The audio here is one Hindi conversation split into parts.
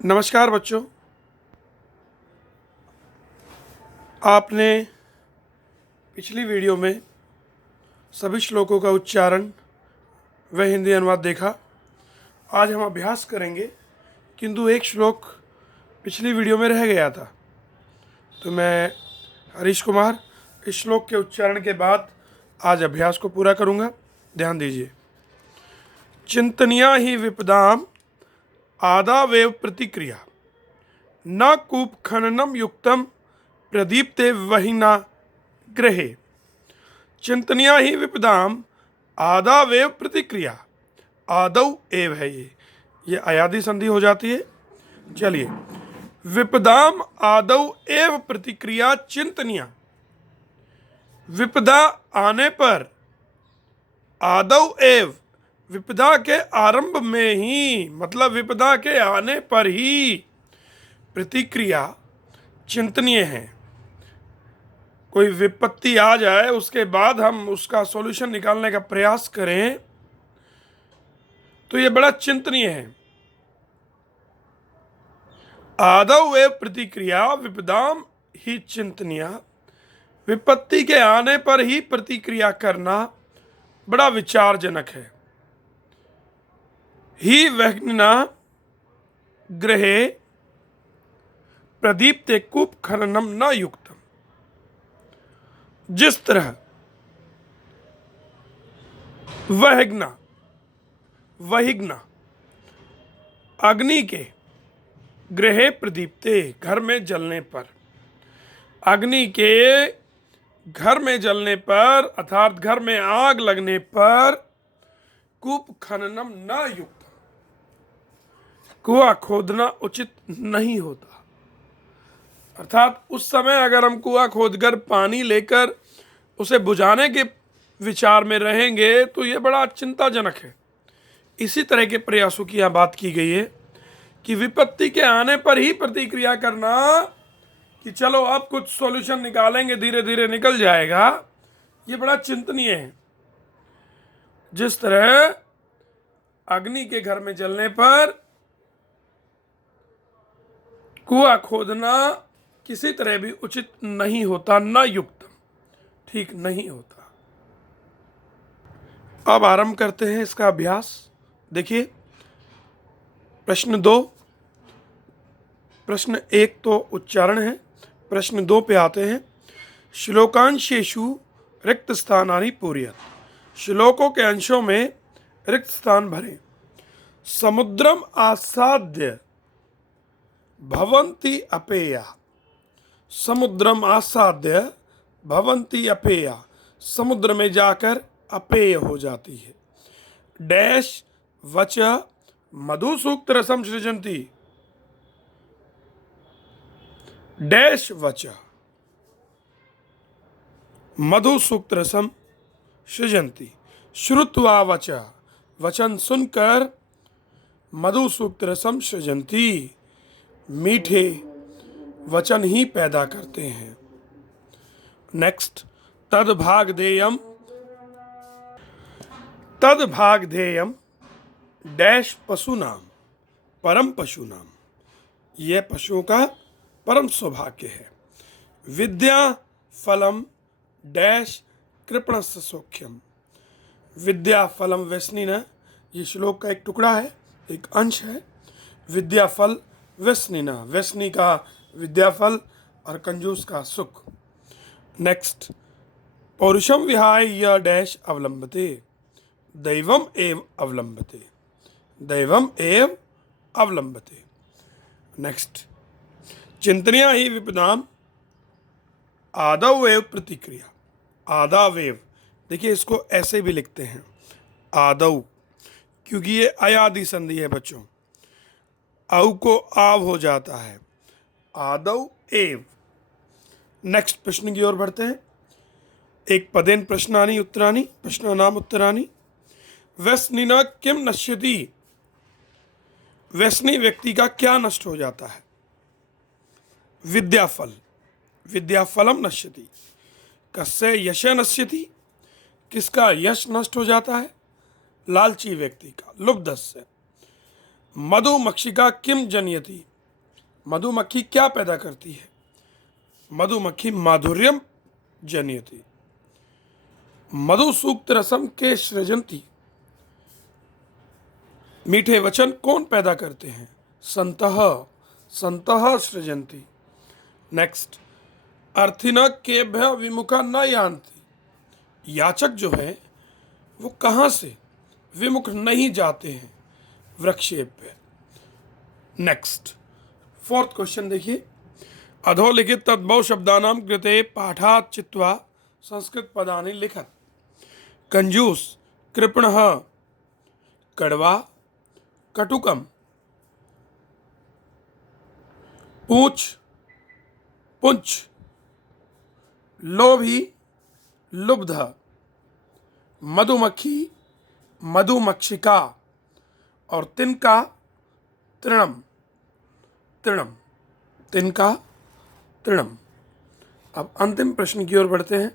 नमस्कार बच्चों। आपने पिछली वीडियो में सभी श्लोकों का उच्चारण व हिंदी अनुवाद देखा। आज हम अभ्यास करेंगे, किंतु एक श्लोक पिछली वीडियो में रह गया था। तो मैं हरीश कुमार इस श्लोक के उच्चारण के बाद आज अभ्यास को पूरा करूंगा। ध्यान दीजिए। चिंतनिया ही विपदाम आदावेव प्रतिक्रिया न कूप खननम युक्तम प्रदीप्ते वहिना ग्रहे। चिंतनिया ही विपदाम आदावेव प्रतिक्रिया, आदौ एव है ये अयादि संधि हो जाती है। चलिए, विपदाम आदौ एव प्रतिक्रिया चिंतनिया, विपदा आने पर, आदौ एव विपदा के आरंभ में ही, मतलब विपदा के आने पर ही प्रतिक्रिया चिंतनीय है। कोई विपत्ति आ जाए उसके बाद हम उसका सॉल्यूशन निकालने का प्रयास करें तो ये बड़ा चिंतनीय है। आदौ एव प्रतिक्रिया विपदाम ही चिंतनीय, विपत्ति के आने पर ही प्रतिक्रिया करना बड़ा विचारजनक है। ही वह्निना गृहे प्रदीप्ते कूप खननम न युक्तम। जिस तरह वहिग्ना अग्नि के गृहे प्रदीप्ते घर में जलने पर, अग्नि के घर में जलने पर अर्थात घर में आग लगने पर कूप खननम न युक्त, कुआं खोदना उचित नहीं होता। अर्थात उस समय अगर हम कुआं खोदकर पानी लेकर उसे बुझाने के विचार में रहेंगे तो ये बड़ा चिंताजनक है। इसी तरह के प्रयासों की यहाँ बात की गई है कि विपत्ति के आने पर ही प्रतिक्रिया करना कि चलो अब कुछ सॉल्यूशन निकालेंगे, धीरे धीरे निकल जाएगा, ये बड़ा चिंतनीय है। जिस तरह अग्नि के घर में जलने पर कुआं खोदना किसी तरह भी उचित नहीं होता, न युक्त, ठीक नहीं होता। अब आरंभ करते हैं इसका अभ्यास। देखिए, प्रश्न 2, प्रश्न 1 तो उच्चारण है, प्रश्न 2 पे आते हैं। श्लोकांशेषु रिक्त स्थानानि पूरयत, श्लोकों के अंशों में रिक्त स्थान भरें। समुद्रम आसाद्य भवन्ति अपेया, समुद्रम आसाद्य भवन्ति अपेया, समुद्र में जाकर अपेय हो जाती है। डैश वच मधु सूक्त रसम सृजन्ति, डैश वच मधु सूक्त रसम सृजन्ति। श्रुत्वा वच, वचन सुनकर मधु सूक्त रसम सृजन्ति, मीठे वचन ही पैदा करते हैं। नेक्स्ट, तद्भागधेयम, तद्भागधेयम डैश पशुनाम परम पशुनाम, यह पशुओं का परम सौभाग्य है। विद्या फलम डैश कृपणस्य सौख्यम, विद्या फलम व्यसनिना, ये श्लोक का एक टुकड़ा है, एक अंश है। विद्या फल व्यसनिना, व्यसनी का विद्याफल और कंजूस का सुख। नेक्स्ट, पौरुषम विहाय य डैश अवलंबते, दैवम एव अवलंबते, दैवम एव अवलंबते। नेक्स्ट, चिंतनिया ही विपदाम आदौ एव प्रतिक्रिया, आदावेव, देखिए इसको ऐसे भी लिखते हैं आदौ, क्योंकि ये अयादि संधि है बच्चों, औ को आव हो जाता है, आदौ एव। नेक्स्ट प्रश्न की ओर बढ़ते हैं। एक पदेन प्रश्नानि उत्तरानि, प्रश्नानाम उत्तरानि। व्यसनिना किम नश्यति, व्यसनी व्यक्ति का क्या नष्ट हो जाता है। विद्याफल, विद्याफलम नश्यति। कस्य यश नश्यति, किसका यश नष्ट हो जाता है, लालची व्यक्ति का। लुब्धस्य। मधुमक्षिका किम जनयति, मधुमक्खी क्या पैदा करती है? मधुमक्खी माधुर्यम जनयति। मधु सूक्त रसम के सृजंती, मीठे वचन कौन पैदा करते हैं? संतः, संतः सृजंती। नेक्स्ट, अर्थिन केभ्य विमुखा न यान्ति, याचक जो है वो कहाँ से विमुख नहीं जाते हैं? वृक्षेभ्य। नेक्स्ट, फोर्थ क्वेश्चन देखिए, अधोलिखित तद्भव शब्दानां कृते पाठात् चित्वा संस्कृत पदानि लिखत। कंजूस, कृपणः, कड़वा, कटुकम, पूछ, पुंछ, लोभी, लुब्ध, मधुमक्खी, मधुमक्षिका और तिनका, तृणम, तृणम, तिनका, तृणम। अब अंतिम प्रश्न की ओर बढ़ते हैं।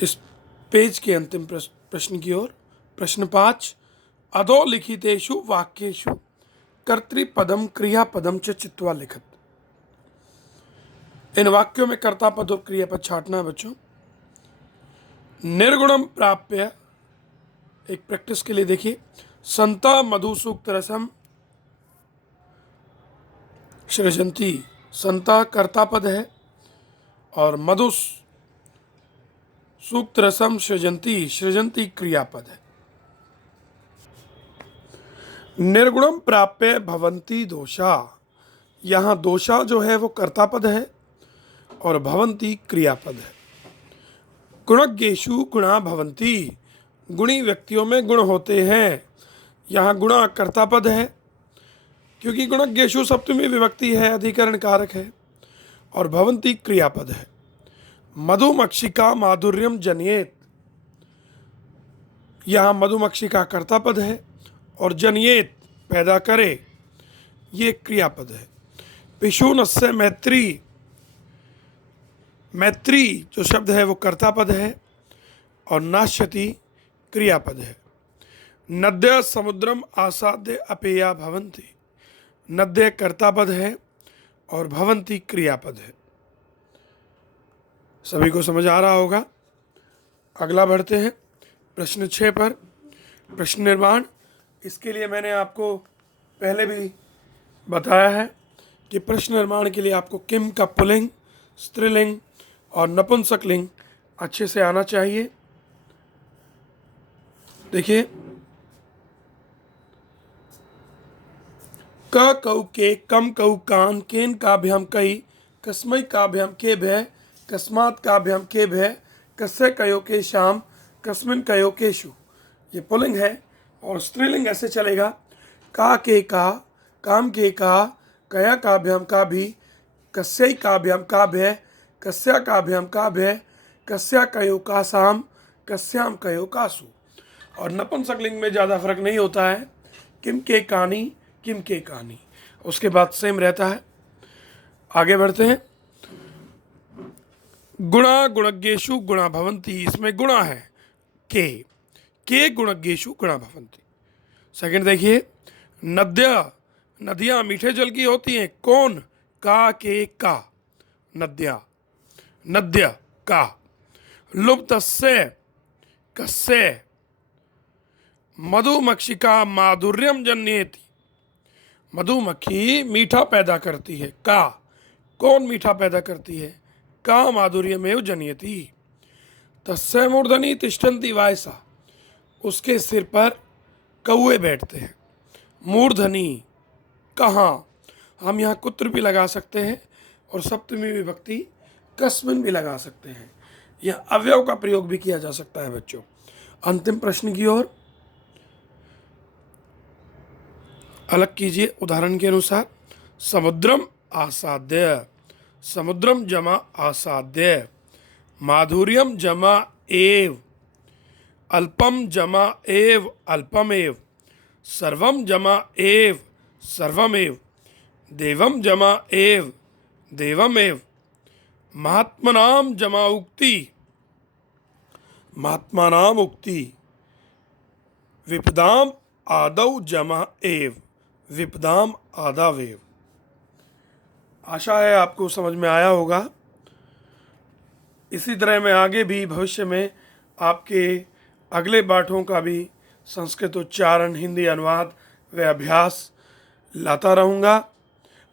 इस पेज के अंतिम प्रश्न की ओर। प्रश्न 5, अधोलिखितेषु वाक्येषु कर्तृपदम क्रियापदम च चित्वा लिखत। इन वाक्यों में कर्ता पद और क्रियापद छांटना है बच्चों। निर्गुणम प्राप्य, एक प्रैक्टिस के लिए देखिए, संता मधु सूक्त रसम सृजंती, संता कर्ता पद है और मधु सूक्त रसम सृजंती, सृजंती क्रियापद है। निर्गुणम प्राप्य भवंती दोषा, यहाँ दोषा जो है वो कर्ता पद है और भवंती क्रियापद है। गुणज्ञेषु गुणा भवंती, गुणी व्यक्तियों में गुण होते हैं, यहाँ गुणा कर्ता पद है क्योंकि गुणज्ञेषु सप्तमी विभक्ति है, अधिकरण कारक है, और भवंती क्रियापद है। मधुमक्षिका माधुर्यम जनयेत, यहाँ मधुमक्षिका कर्ता पद है और जनयेत पैदा करे, ये क्रियापद है। पिशूनस्य मैत्री, मैत्री जो शब्द है वो कर्ता पद है और नाश्यति क्रियापद है। नद्य समुद्रम आसाद्य अपेया भवंती, नद्य कर्ता पद है और भवंती क्रियापद है। सभी को समझ आ रहा होगा। अगला बढ़ते हैं प्रश्न 6 पर। प्रश्न निर्माण, इसके लिए मैंने आपको पहले भी बताया है कि प्रश्न निर्माण के लिए आपको किम का पुल्लिंग, स्त्रीलिंग और नपुंसकलिंग अच्छे से आना चाहिए। देखिए, क कऊ के, कम कऊ कान, केन काभ्याम कई, कस्मै काभ्याम के भय, कस्मात् काभ्याम के भय, कस्य कयो के शाम, कस्मिन कयो केशु। ये पुल्लिंग है और स्त्रीलिंग ऐसे चलेगा, का के का, काम के का, कया काभ्याम का भी, कस्यै काभ्याम का भय, कस्या काभ्याम का भय, कस्या कयो का साम, कस्याम कयो कासु। और नपुंसकलिंग में ज़्यादा फर्क नहीं होता है, किम के कानी, किम के कानी, उसके बाद सेम रहता है। आगे बढ़ते हैं। गुणा गुणज्ञेषु गुणा भवंती, इसमें गुणा है के गुणज्ञेषु गुणा भवंती। सेकंड देखिए, नद्य, नदियाँ मीठे जल की होती हैं, कौन, का के का, नद्या, नद्य का। लुप्तस्य, कस्य। मधुमक्षिका माधुर्यम जनयति, मधुमक्खी मीठा पैदा करती है, का, कौन मीठा पैदा करती है, का माधुर्यमेव जनयति। तस्य मूर्धनि तिष्ठन्ति वायसा, उसके सिर पर कौए बैठते हैं। मूर्धनि कहाँ, हम यहाँ कुत्र भी लगा सकते हैं और सप्तमी विभक्ति कस्मिन भी लगा सकते हैं। यह अवयव का प्रयोग भी किया जा सकता है बच्चों। अंतिम प्रश्न की ओर अलग कीजिए उदाहरण के अनुसार। समुद्रम आसाद्य, समुद्रम जमा आसाद्य, माधुर्यम जमा एव, अल्पम जमा एव अल्पमेव, सर्वम जमा एव सर्वमेव, देवम जमा एव देवमेव, महात्मनाम जमा उक्ति, महात्मानाम उक्ति, विपदाम आदौ जमा एव विपदाम आदावेव। आशा है आपको समझ में आया होगा। इसी तरह मैं आगे भी भविष्य में आपके अगले पाठों का भी संस्कृत उच्चारण, हिंदी अनुवाद व अभ्यास लाता रहूँगा।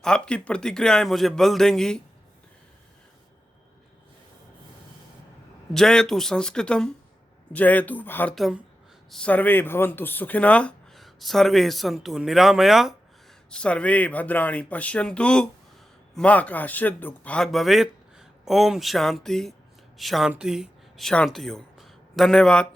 आपकी प्रतिक्रियाएं मुझे बल देंगी। जयतु संस्कृतम, जयतु भारतम। सर्वे भवन्तु सुखिनः, सर्वे सन्तु निरामया, सर्वे भद्राणि पश्यन्तु, माँ काचित् दुःख भाग् भवेत्। ओम शांति शांति शांति ओम। धन्यवाद।